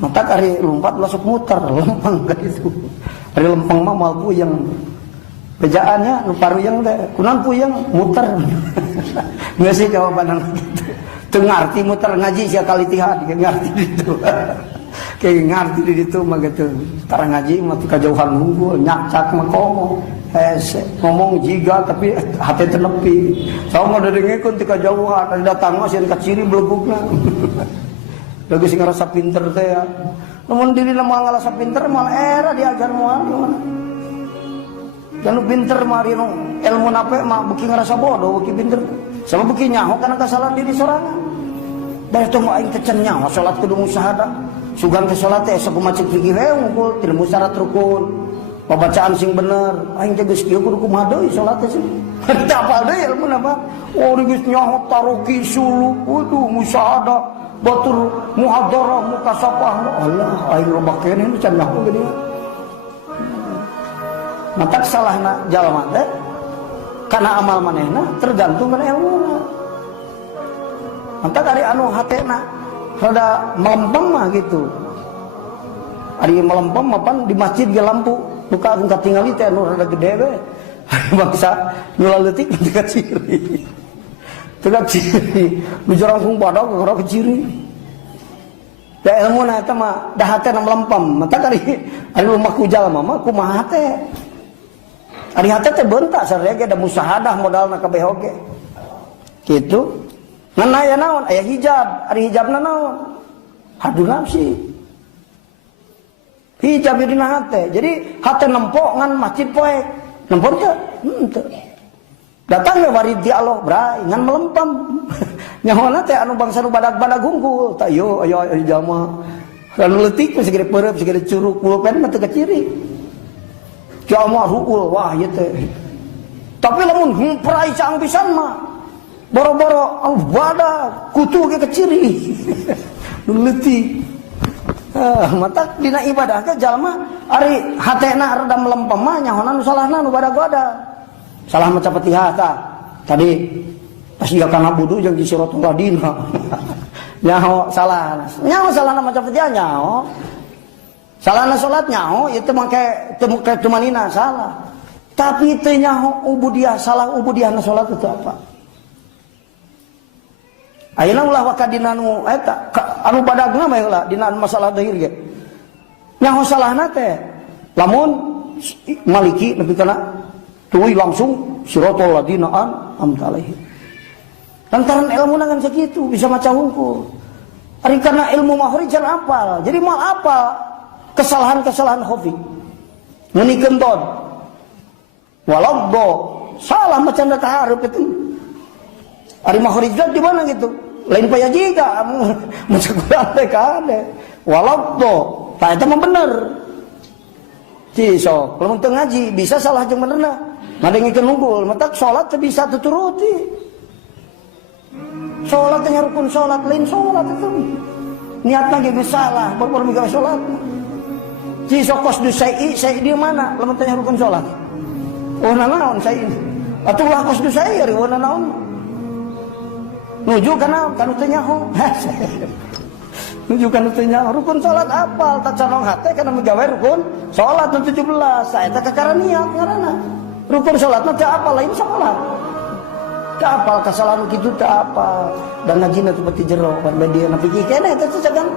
mata kari lompat lasuk muter lempeng kan itu. Ari lempeng mah moal puyeng. Bejaannya nu paruyeng teh kunaon puyeng muter. Geus sih jawaban gitu. Teu ngarti muter ngaji sia kalitihan ge ngarti ditu. Kayak ngarti di ditu mah gitu. Tara ngaji mah teu kajauhan unggul nyacak mah komo. Hese ngomong jiga tapi hati teu nepi. Saha mah dadengkeun teu kajauhan ari datang mah sieun ka ciri blegugna. Lagi sing ngarasa pinter teh ya. Namun diri mah ngarasa pinter malah era diajar moal gimana. Dan pinter mari nu ilmu nape mah beuki ngarasa bodoh beuki pinter. Sama beuki nyaho kana kesalahan diri sorangan. Da teu mah aing teh can nyaho salat kudu musyahadah. Sugan ke salat teh sok macet fikih we unggul tilu syarat rukun. Pembacaan sing bener, aing teh geus kieu kudu kumaha deui salat teh sih. Teu apal deui ilmu apa? Oh geus nyaho taruki sulu, kudu musyahadah, batur muhadarah, mukasafah. Allah, aing loba keneh can nyaho geuning. Mata salahna jalma teh kana amal manehna tergantung kana ilmuna. Mata dari anu hatena rada melempem mah gitu. Ari melempem mapan di masjid ge lampu buka engka tingali teh anu rada gede we. Bangsa nu leutik teu kaciri. Teu kaciri. Nu jarang badag gara kaciri. Da ilmuna eta mah da hatena melempem. Mata kari ari lumah ku jalma mah kumaha teh? Ari hate teh beuntak sareng ge da musyahadah modalna kabeh oge. Kitu. Ngan aya naon? Aya hijab. Ari hijabna naon? Hadu nafsi. Hijab dina hate. Jadi hate nempok ngan masjid poek. Nempok teh? Henteu. Datang we bari dialog bray ngan melempem. Nyahoana teh anu bangsa nu badag-badag hungkul. Tak yo ayo jalma. Anu leutik mah segede peureup segede curug pulpen mah teu kaciri. Jalma hukul wah ieu teh. Tapi lamun humprai cang pisan mah boro-boro au badag kutu ge keciri. Nu leutik. Mata dina ibadah teh jalma ari hatena rada melempem mah nyahoana nu salahna nu badag-badag. Salah maca Fatihah tah. Tadi pas ieu kana wudu jeung di siratul ladina. Nyaho salah. Nyaho salahna maca Fatihah nyaho. Salahna salat nyaho ieu teh make teu manina salah. Tapi teu nyaho ubudiyah salah ubudiyahna salat itu apa? Ayeuna ulah wakadina nu eta anu badagna mah heula dina masalah dahir ge. Nyaho salahna teh lamun maliki nepi kana tuluy langsung siratal ladzina an'amta alaihim. Lantaran ilmuna kan sakitu bisa maca hungkul. Ari kana ilmu mahri jan apal. Jadi mal apal kesalahan-kesalahan khafi. Ngenikeun dod. Walabdo salah macam da taharuf itu. Ari makhrijat di mana gitu? Lain paya jiga maca Quran teh kade. Walabdo tah eta mah bener. Ci sok, lamun teu ngaji bisa salah jeung benerna. Ngadengikeun unggul, mata salat teu bisa tuturuti. Salat teh rukun salat lain salat itu. Niatna ge salah, bor migawe salat. Ci sok qasdu syai di mana? Lamun teh rukun salat. Oh naon syai? Atuh lah qasdu syai ari wana naon? Nuju kana teu nyaho. Nuju kana teu nyaho rukun salat apal tak canong hate kana migawe rukun salat nu 17. Saeta kakara niat ngaranna. Rukun salat mah teu apal lain salat. Teu apal kasalahan kitu teu apal. Dan ngajina teu pati jero pan dia na pikir keneh eta teh cagan.